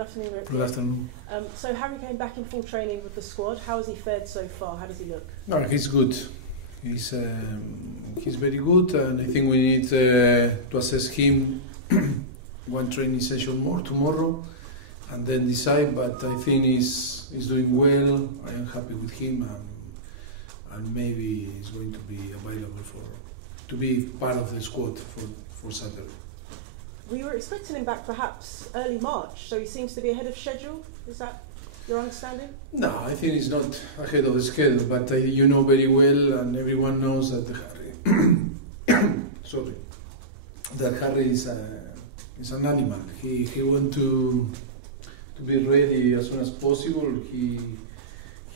Good afternoon, Mauricio. Good afternoon. So Harry came back in full training with the squad. How has he fared so far? How does he look? No, he's good. He's very good, and I think we need to assess him one training session more tomorrow, and then decide. But I think he's doing well. I am happy with him, and maybe he's going to be available to be part of the squad for Saturday. We were expecting him back perhaps early March, so he seems to be ahead of schedule. Is that your understanding? No, I think he's not ahead of the schedule, but you know very well, and everyone knows that Harry is an animal. He wants to be ready as soon as possible. He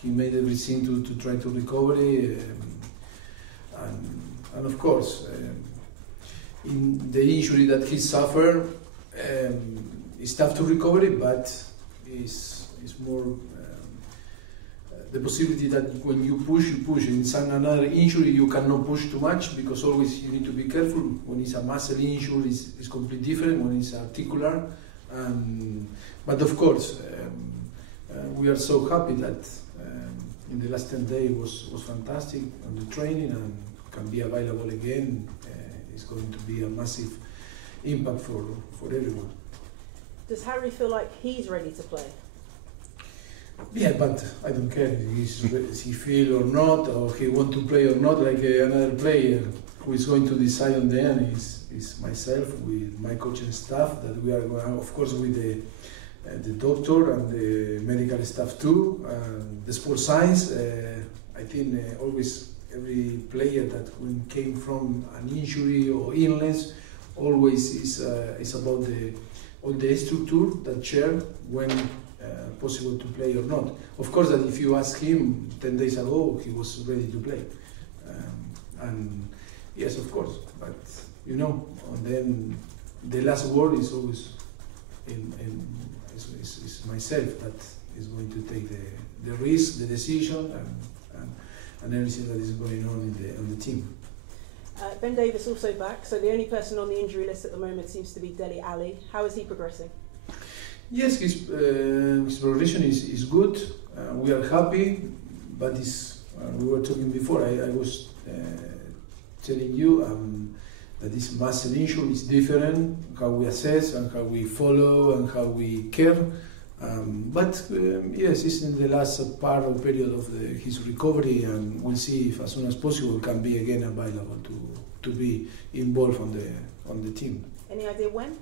made everything to try to recover, and of course. In the injury that he suffered, it's tough to recover it, but it's more the possibility that when you push. In another injury, you cannot push too much because always you need to be careful. When it's a muscle injury, it's completely different. When it's articular, but of course, we are so happy that in the last 10 days was fantastic on the training and can be available again. It's going to be a massive impact for everyone. Does Harry feel like he's ready to play? Yeah, but I don't care if he feel or not, or he want to play or not. Like another player who is going to decide on the end is myself with my coaching staff. That we are going, of course, with the doctor and the medical staff too, the sports science. I think always. Every player that came from an injury or illness always is about all the structure that share when possible to play or not. Of course, that if you ask him 10 days ago, he was ready to play, and yes, of course. But you know, and then the last word is always is myself that is going to take the risk, the decision, and everything that is going on on the team. Ben Davies also back, so the only person on the injury list at the moment seems to be Dele Alli. How is he progressing? Yes, his progression is good. We are happy, but we were talking before. I was telling you that this muscle injury is different, how we assess and how we follow and how we care. Yes, it's in the last part of period of his recovery, and we'll see if as soon as possible can be again available to be involved on the team. Any idea when?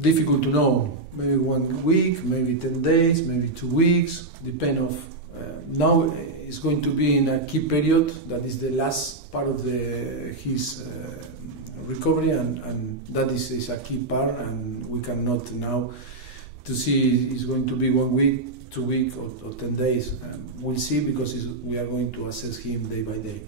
Difficult to know. Maybe 1 week, maybe 10 days, maybe 2 weeks. Depend of now it's going to be in a key period that is the last part of his recovery, and that is a key part, and we cannot now. To see it's going to be 1 week, 2 weeks, or 10 days. We'll see because we are going to assess him day by day.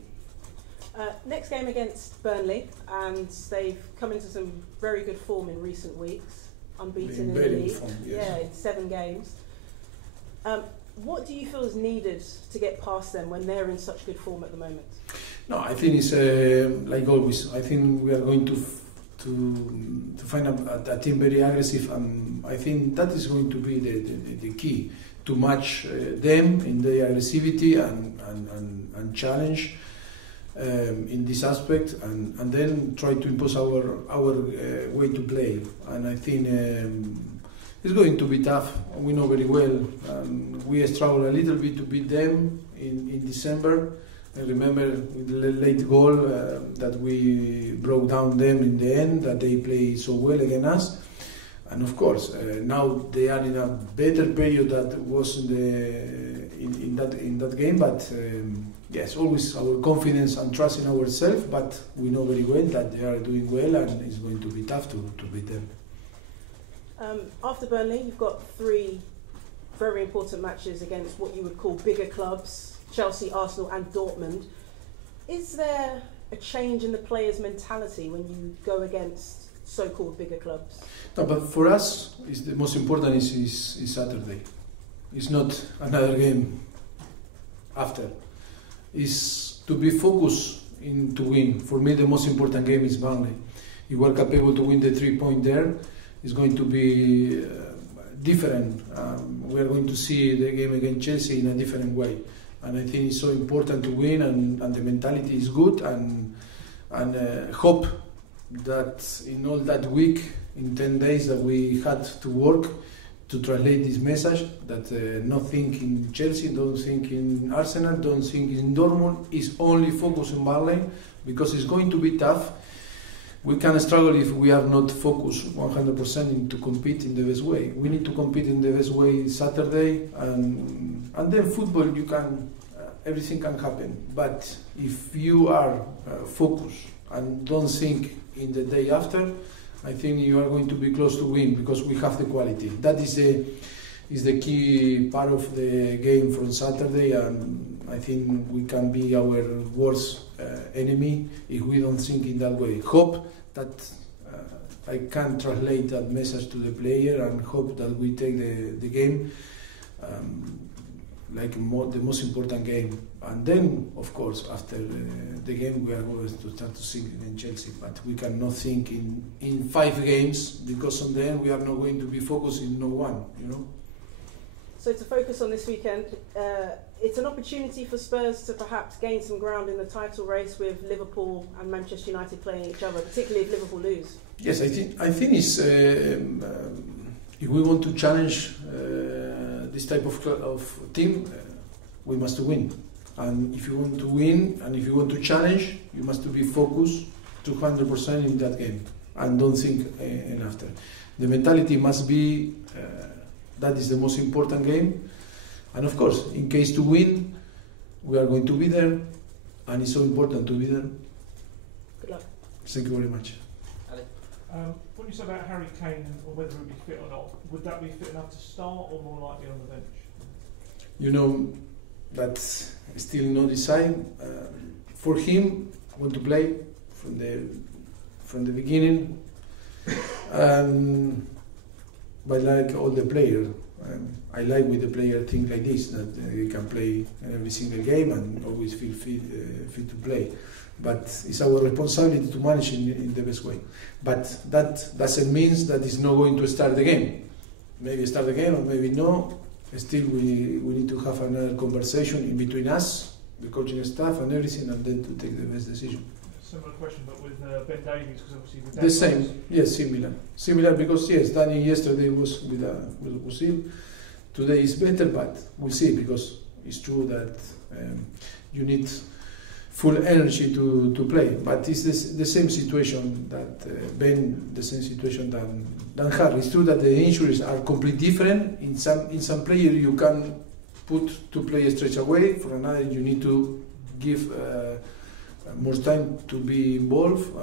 Next game against Burnley, and they've come into some very good form in recent weeks, unbeaten in the league. Form, yes. Yeah, in 7 games. What do you feel is needed to get past them when they're in such good form at the moment? No, I think it's like always. I think we are going to find a team very aggressive, and I think that is going to be the key to match them in their aggressivity and challenge in this aspect, and then try to impose our way to play. And I think it's going to be tough. We know very well. We struggled a little bit to beat them in December. I remember with the late goal that we broke down them in the end, that they play so well against us. And of course, now they are in a better period that was in that game. But yes, always our confidence and trust in ourselves. But we know very well that they are doing well, and it's going to be tough to beat them. After Burnley, you've got 3 very important matches against what you would call bigger clubs. Chelsea, Arsenal and Dortmund. Is there a change in the players' mentality when you go against so-called bigger clubs? No, but for us, the most important is Saturday. It's not another game after. It's to be focused to win. For me, the most important game is Burnley. If we are capable to win the 3 points there, it's going to be different. We are going to see the game against Chelsea in a different way, and I think it's so important to win, and the mentality is good, and hope that in all that week, in 10 days that we had to work to translate this message, that not think in Chelsea, don't think in Arsenal, don't think in Dortmund, is only focus on Burnley, because it's going to be tough. We can struggle if we are not focused 100% into compete in the best way. We need to compete in the best way Saturday, and then football, you can everything can happen. But if you are focused and don't think in the day after, I think you are going to be close to win, because we have the quality. That is the key part of the game from Saturday, and I think we can be our worst enemy if we don't think in that way. Hope that I can translate that message to the player, and hope that we take the game like the most important game. And then, of course, after the game, we are going to start to think in Chelsea. But we cannot think in 5 games, because on the end we are not going to be focused in no one, you know. So to focus on this weekend, it's an opportunity for Spurs to perhaps gain some ground in the title race with Liverpool and Manchester United playing each other, particularly if Liverpool lose. Yes, I think it's if we want to challenge this type of team, we must win. And if you want to win, and if you want to challenge, you must be focused 200% in that game, and don't think after. The mentality must be that is the most important game, and of course, in case to win, we are going to be there, and it's so important to be there. Good luck. Thank you very much. What you said about Harry Kane, or whether he'd be fit or not, would that be fit enough to start, or more likely on the bench? You know, that's still no decide. For him, want to play from the beginning, but like all the players, I like with the player think like this, that he can play in every single game and always feel fit to play. But it's our responsibility to manage in the best way. But that doesn't mean that it's not going to start the game. Maybe start the game or maybe no. Still, we need to have another conversation in between us, the coaching staff and everything, and then to take the best decision. Similar question, but with Ben Davies, because obviously with the same, yes, similar, because yes, Danny yesterday was with Brazil. Today is better, but we'll see, because it's true that you need full energy to play. But it's the same situation that Ben, the same situation than Harry. It's true that the injuries are completely different. In some player you can put 2 players straight away. For another, you need to give more time to be involved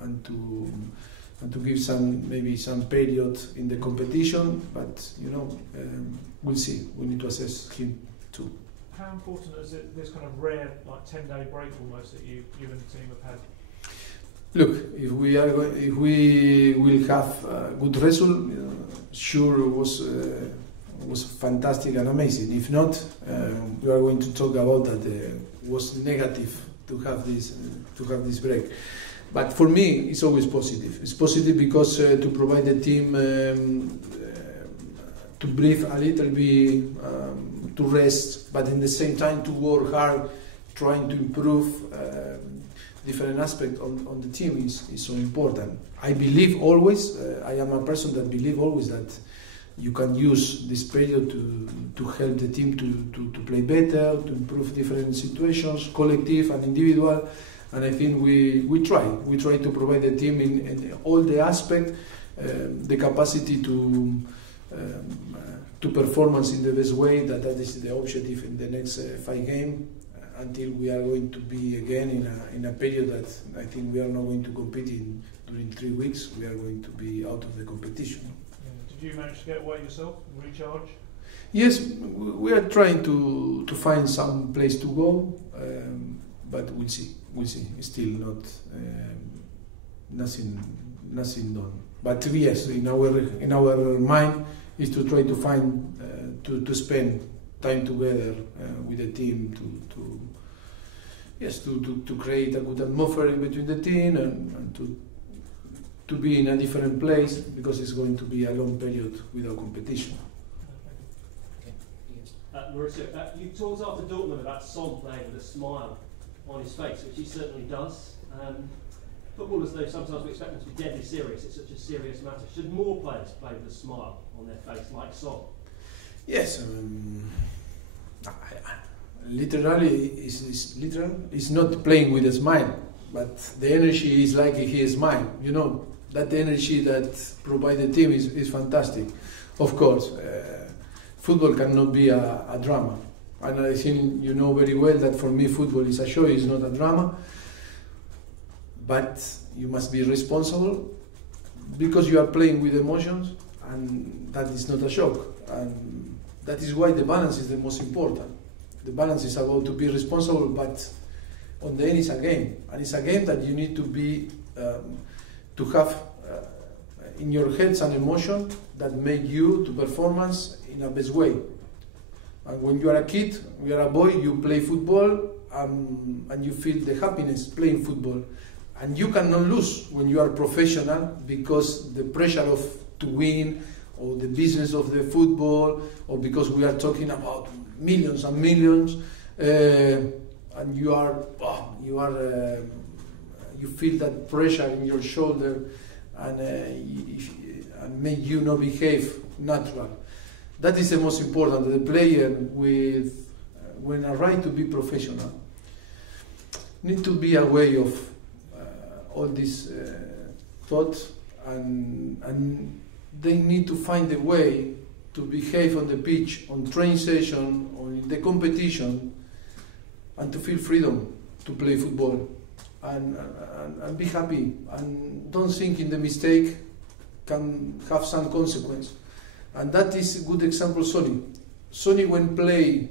and to give maybe some period in the competition. But you know, we'll see. We need to assess him too. How important is it, this kind of rare, like 10-day break almost, that you and the team have had? Look, if we will have a good result, sure it was fantastic and amazing. If not, we are going to talk about that it was negative to have this break. But for me, it's always positive. It's positive because to provide the team to breathe a little bit, to rest, but in the same time to work hard, trying to improve different aspects on the team is so important. I believe always, I am a person that believe always that you can use this period to help the team to play better, to improve different situations, collective and individual. And I think we try to provide the team in all the aspects, the capacity to performance in the best way. That is the objective in the next 5 games, until we are going to be again in a period that I think we are not going to compete in during 3 weeks. We are going to be out of the competition. Yeah. Did you manage to get away yourself and recharge? Yes, we are trying to find some place to go, but we'll see. It's still not nothing done. But yes, in our mind is to try to find to spend time together with the team to create a good atmosphere between the team and to be in a different place because it's going to be a long period without competition. Mauricio, you talked after Dortmund about Son playing with a smile on his face, which he certainly does. Footballers, though, sometimes we expect them to be deadly serious. It's such a serious matter. Should more players play with a smile on their face, like Son? Yes. Literally, it's not playing with a smile, but the energy is like he smile. You know, that energy that provides the team is fantastic. Of course, football cannot be a drama. And I think you know very well that for me football is a show, it's not a drama. But you must be responsible because you are playing with emotions, and that is not a shock. And that is why the balance is the most important. The balance is about to be responsible, but on the end it's a game. And it's a game that you need to be, to have in your head some emotion that make you to performance in a best way. And when you are a kid, you are a boy, you play football and you feel the happiness playing football. And you cannot lose when you are professional because the pressure of to win or the business of the football or because we are talking about millions and millions and you feel that pressure in your shoulder and make you not behave natural. That is the most important. The player when a right to be professional need to be aware of all these thoughts and they need to find a way to behave on the pitch, on train session, or in the competition, and to feel freedom to play football and be happy and don't think in the mistake can have some consequence. And that is a good example. Sonny when play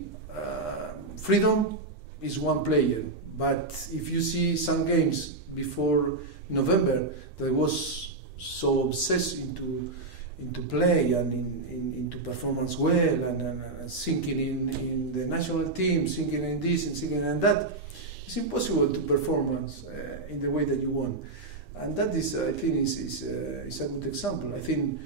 freedom is one player, but if you see some games before November that was so obsessed into play and into performance well and thinking in the national team, thinking in this and thinking in that, it's impossible to performance in the way that you want. And that is, I think, is a good example. I think,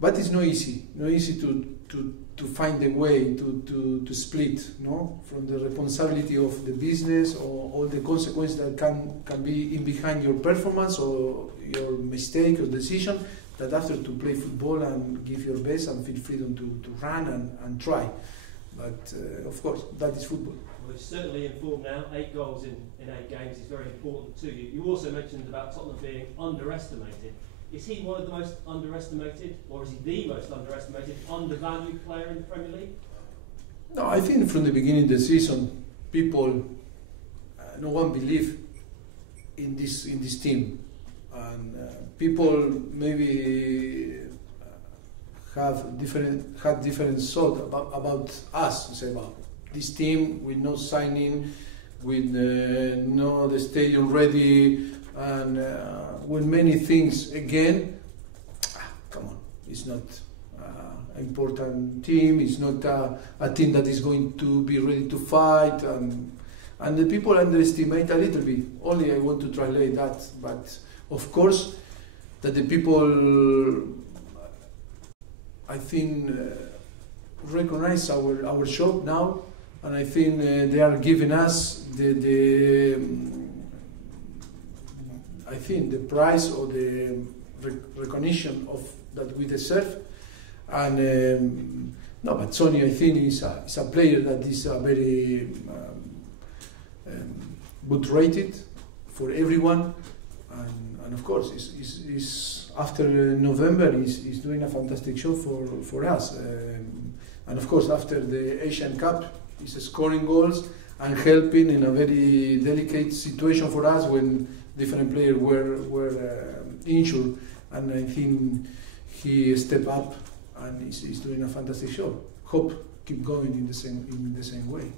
but it's not easy to find a way to split, no, from the responsibility of the business or all the consequences that can be in behind your performance or your mistake or decision. That after to play football and give your best and feel freedom to run and try. But of course, that is football. Well, he's certainly informed now. 8 goals in 8 games is very important to you. You also mentioned about Tottenham being underestimated. Is he one of the most underestimated, or is he the most underestimated, undervalued player in the Premier League? No, I think from the beginning of the season, people, no one believed in this team, and people maybe had different thought about us. Say about this team with no signing, with no the stadium ready. And when many things again, come on, it's not an important team, it's not a team that is going to be ready to fight, and the people underestimate a little bit. Only I want to translate that, but of course that the people, I think, recognize our shop now, and I think they are giving us the price or the recognition of that we deserve. And no, but Sonny, I think, is a player that is very good rated for everyone. And of course, is after November, is doing a fantastic show for us. And of course, after the Asian Cup, he's scoring goals and helping in a very delicate situation for us when different players were injured, and I think he stepped up and is doing a fantastic job. Hope keep going in the same way.